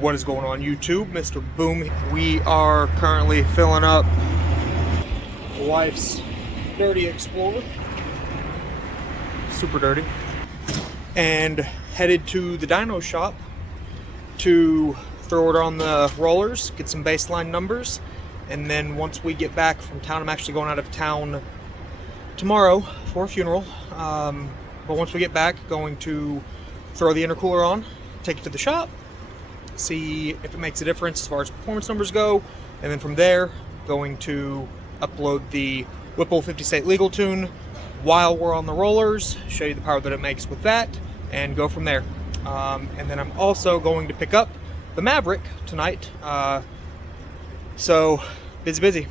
What is going on YouTube? Mr. Boom. We are currently filling up wife's dirty Explorer. Super dirty. And headed to the dyno shop to throw it on the rollers, get some baseline numbers, and then once we get back from town, I'm actually going out of town tomorrow for a funeral. But once we get back, going to throw the intercooler on, take it to the shop, see if it makes a difference as far as performance numbers go, and then from there going to upload the Whipple 50 state legal tune while we're on the rollers, show you the power that it makes with that, and go from there. And then I'm also going to pick up the Maverick tonight, so busy.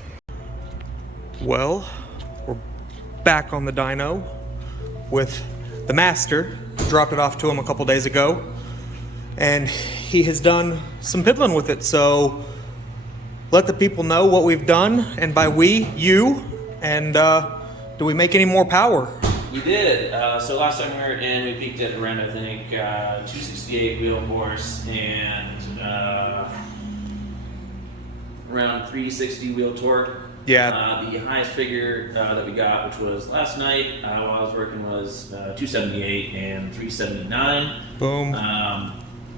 Well, we're back on the dyno with the master. Dropped it off to him a couple days ago, and he has done some piddling with it, so let the people know what we've done, and by we, you, and do we make any more power? We did. So last time we were in, we peaked at around, I think, 268 wheel force and around 360 wheel torque. Yeah. The highest figure that we got, which was last night while I was working, was 278 and 379. Boom.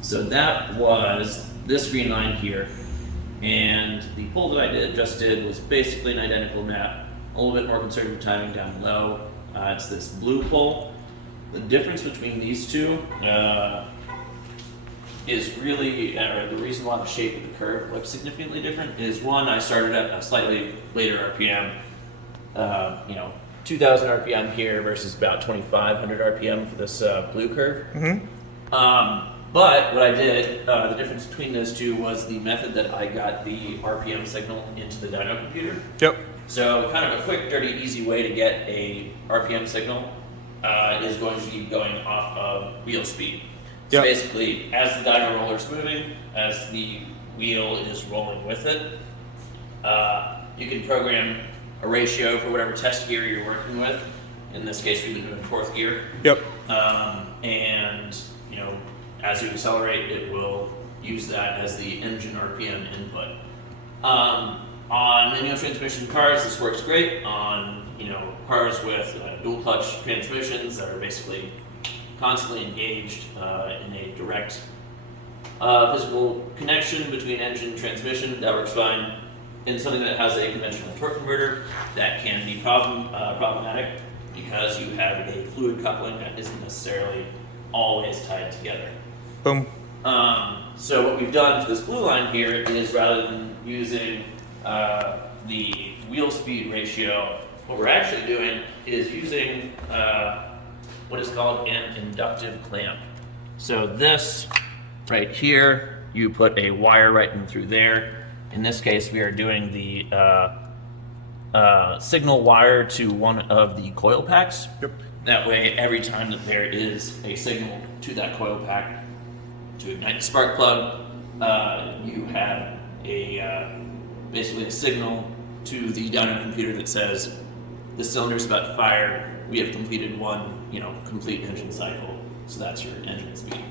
So that was this green line here. And the pull that I just did was basically an identical map, a little bit more conservative timing down low. It's this blue pull. The difference between these two is really, the reason why the shape of the curve looks significantly different is, one, I started at a slightly later RPM, 2,000 RPM here versus about 2,500 RPM for this blue curve. Mm-hmm. But what I did, the difference between those two was the method that I got the RPM signal into the dyno computer. Yep. So kind of a quick, dirty, easy way to get a RPM signal is going to be going off of wheel speed. So basically, as the dyno roller is moving, as the wheel is rolling with it, you can program a ratio for whatever test gear you're working with. In this case, we've been doing 4th gear. Yep. And as you accelerate, it will use that as the engine RPM input. On manual transmission cars, this works great. On cars with dual clutch transmissions that are basically constantly engaged in a direct physical connection between engine and transmission, that works fine. In something that has a conventional torque converter, that can be problematic because you have a fluid coupling that isn't necessarily always tied together. Boom. So what we've done for this blue line here is, rather than using the wheel speed ratio, what we're actually doing is using what is called an inductive clamp. So this right here, you put a wire right in through there. In this case, we are doing the signal wire to one of the coil packs. Yep. That way, every time that there is a signal to that coil pack to ignite the spark plug, you have basically a signal to the dyno computer that says the cylinder's about to fire. We have completed one, complete engine cycle. So that's your engine speed.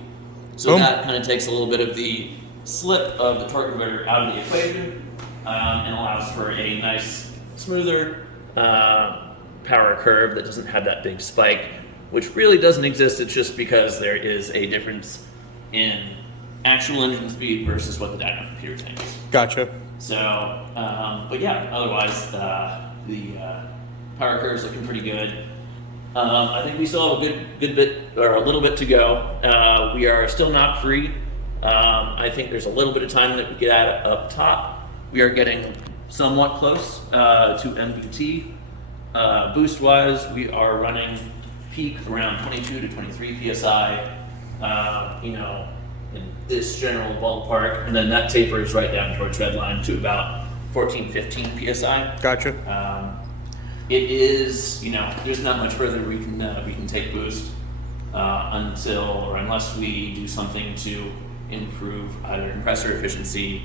So that kind of takes a little bit of the slip of the torque converter out of the equation and allows for a nice, smoother power curve that doesn't have that big spike, which really doesn't exist. It's just because there is a difference in actual engine speed versus what the dyno computer thinks. Gotcha. So, but yeah, otherwise the power curve's looking pretty good. I think we still have a good bit, or a little bit to go. We are still not free. I think there's a little bit of time that we get at up top. We are getting somewhat close to MBT. Boost-wise, we are running peak around 22 to 23 psi. In this general ballpark, and then that tapers right down towards redline to about 14, 15 psi. Gotcha. It is, there's not much further we can take boost unless we do something to improve either compressor efficiency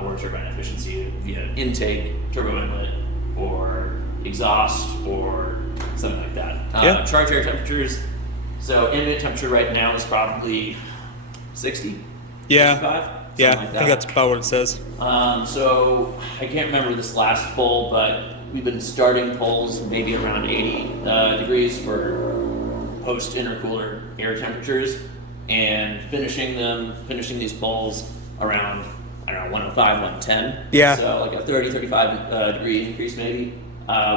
or turbine efficiency via intake, turbo inlet, or exhaust, or something like that. Charge air temperatures. So ambient temperature right now is probably 60. Yeah. 35, Yeah, like I think that's about what it says. So I can't remember this last poll, but we've been starting polls maybe around 80 degrees for post intercooler air temperatures, and finishing these polls around, I don't know, 105, 110. Yeah. So like a 30, 35 degree increase maybe,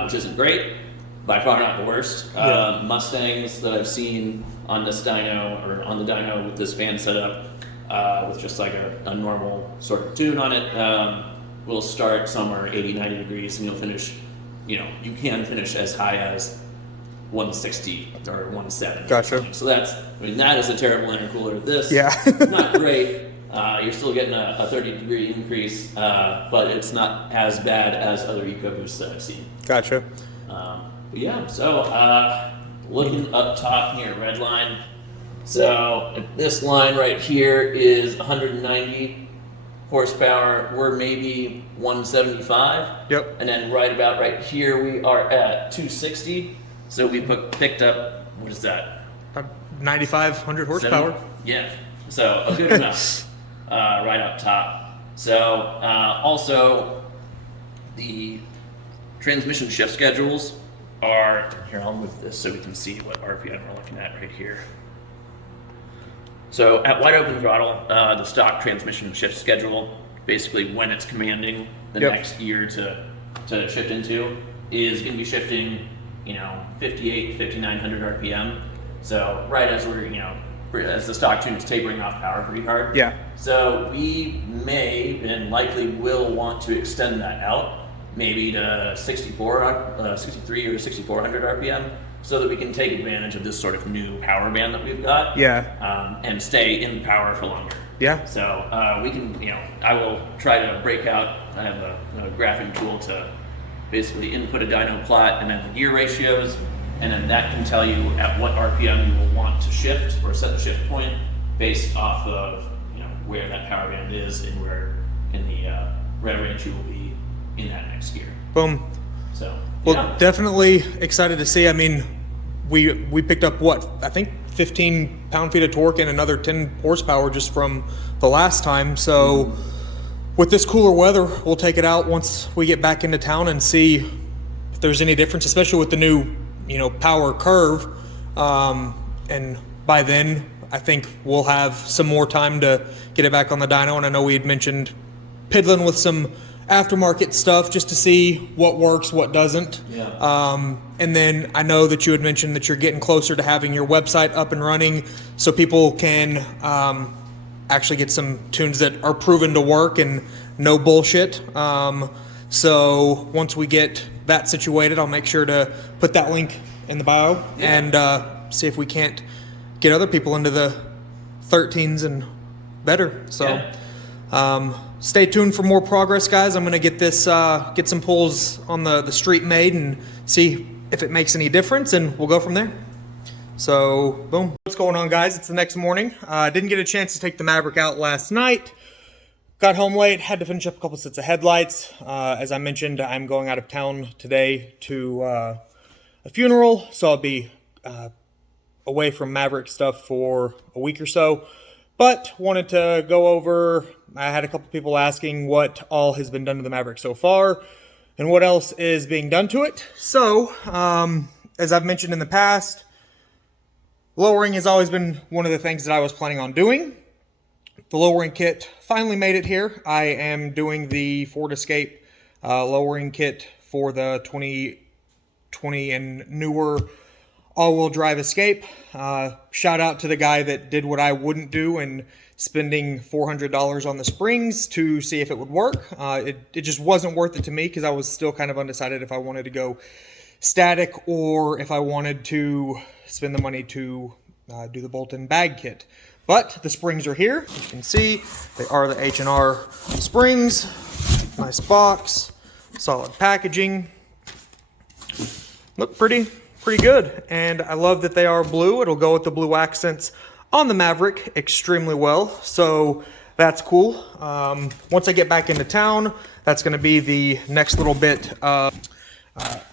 which isn't great. By far not the worst. Yeah. Mustangs that I've seen on this dyno, or on the dyno with this fan setup, with just like a normal sort of tune on it, will start somewhere 80, 90 degrees, and you'll finish, you can finish as high as 160 or 170. Gotcha. So that is a terrible intercooler. This, Yeah. not great. You're still getting a 30 degree increase, but it's not as bad as other EcoBoosts that I've seen. Gotcha. But yeah, so looking up top near red line. So this line right here is 190 horsepower. We're maybe 175. Yep. And then right here we are at 260. So we picked up, what is that? 9,500 horsepower. 70? Yeah. So a good amount right up top. So also the transmission shift schedules are, here, I'll move this so we can see what RPM we're looking at right here. So at wide open throttle, the stock transmission shift schedule, basically when it's commanding the next gear to shift into, is going to be shifting, 58, 5,900 RPM. So right as as the stock tune is tapering off power pretty hard. Yeah. So we may and likely will want to extend that out, maybe to 63 or 6,400 RPM, so that we can take advantage of this sort of new power band that we've got. Yeah. And stay in power for longer. Yeah. So we can, I will try to break out. I have a graphing tool to basically input a dyno plot and then the gear ratios, and then that can tell you at what RPM you will want to shift or set the shift point based off of where that power band is and where in the rev range you will be in that next gear. Boom. So well, definitely excited to see. I mean, we picked up what I think 15 pound-feet of torque and another 10 horsepower just from the last time. So with this cooler weather, we'll take it out once we get back into town and see if there's any difference, especially with the new power curve. And by then, I think we'll have some more time to get it back on the dyno. And I know we had mentioned piddling with some aftermarket stuff just to see what works, what doesn't. Yeah. And then I know that you had mentioned that you're getting closer to having your website up and running so people can actually get some tunes that are proven to work and no bullshit. So once we get that situated, I'll make sure to put that link in the bio and see if we can't get other people into the 13s and better. So stay tuned for more progress, guys. I'm going to get this, get some pulls on the street made and see if it makes any difference, and we'll go from there. So, boom. What's going on, guys? It's the next morning. Didn't get a chance to take the Maverick out last night. Got home late, had to finish up a couple sets of headlights. As I mentioned, I'm going out of town today to a funeral, so I'll be away from Maverick stuff for a week or so. But wanted to go over, I had a couple people asking what all has been done to the Maverick so far and what else is being done to it. So, as I've mentioned in the past, lowering has always been one of the things that I was planning on doing. The lowering kit finally made it here. I am doing the Ford Escape lowering kit for the 2020 and newer all-wheel drive Escape. Shout out to the guy that did what I wouldn't do and spending $400 on the springs to see if it would work. It just wasn't worth it to me because I was still kind of undecided if I wanted to go static or if I wanted to spend the money to do the bolt-in bag kit. But the springs are here. You can see they are the H&R springs. Nice box, solid packaging. Look pretty good. And I love that they are blue. It'll go with the blue accents on the Maverick extremely well. So that's cool. Once I get back into town, that's going to be the next little bit of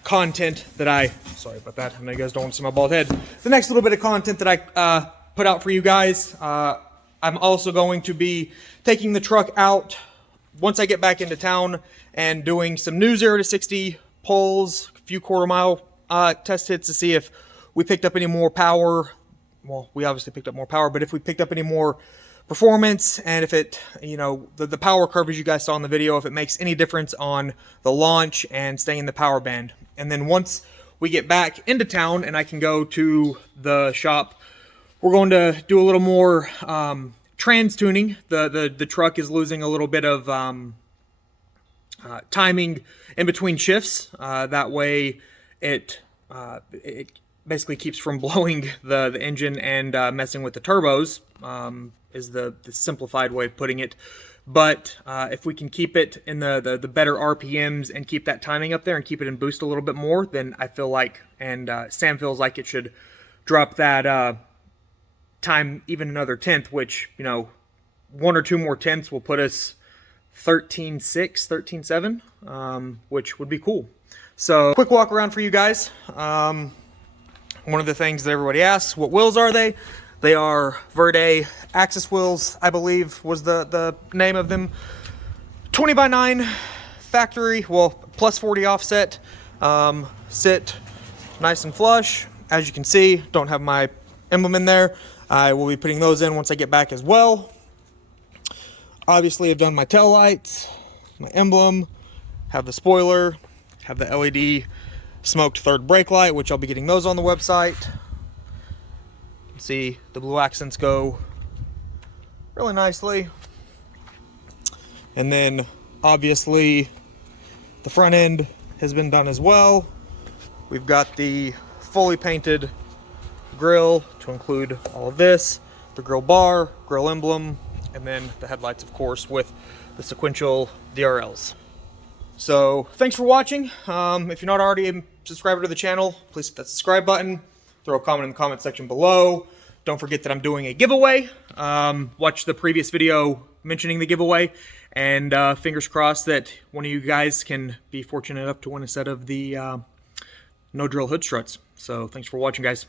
content that sorry about that. I know you guys don't want to see my bald head. The next little bit of content that I put out for you guys. I'm also going to be taking the truck out once I get back into town and doing some new 0 to 60 pulls, a few quarter-mile test hits to see if we picked up any more power. Well, we obviously picked up more power, but if we picked up any more performance, and if it, you know, the power curve as you guys saw in the video, if it makes any difference on the launch and staying in the power band. And then once we get back into town and I can go to the shop, we're going to do a little more trans tuning. The truck is losing a little bit of timing in between shifts. That way it basically keeps from blowing the engine and messing with the turbos, is the simplified way of putting it. But if we can keep it in the better RPMs and keep that timing up there and keep it in boost a little bit more, then I feel like, and Sam feels like, it should drop that time even another tenth, which, you know, 1 or 2 more tenths will put us 13.6, 13.7, which would be cool. So quick walk around for you guys. One of the things that everybody asks, what wheels are they? They are Verde Axis wheels, I believe was the name of them. 20x9 factory, well, plus 40 offset. Sit nice and flush. As you can see, don't have my emblem in there. I will be putting those in once I get back as well. Obviously, I've done my tail lights, my emblem, have the spoiler, have the LED smoked third brake light, which I'll be getting those on the website. See, the blue accents go really nicely. And then obviously the front end has been done as well. We've got the fully painted grille to include all of this, the grille bar, grille emblem, and then the headlights, of course, with the sequential DRLs. So thanks for watching. If you're not already a subscriber to the channel, please hit that subscribe button. Throw a comment in the comment section below. Don't forget that I'm doing a giveaway. Watch the previous video mentioning the giveaway, and fingers crossed that one of you guys can be fortunate enough to win a set of the no drill hood struts. So thanks for watching, guys.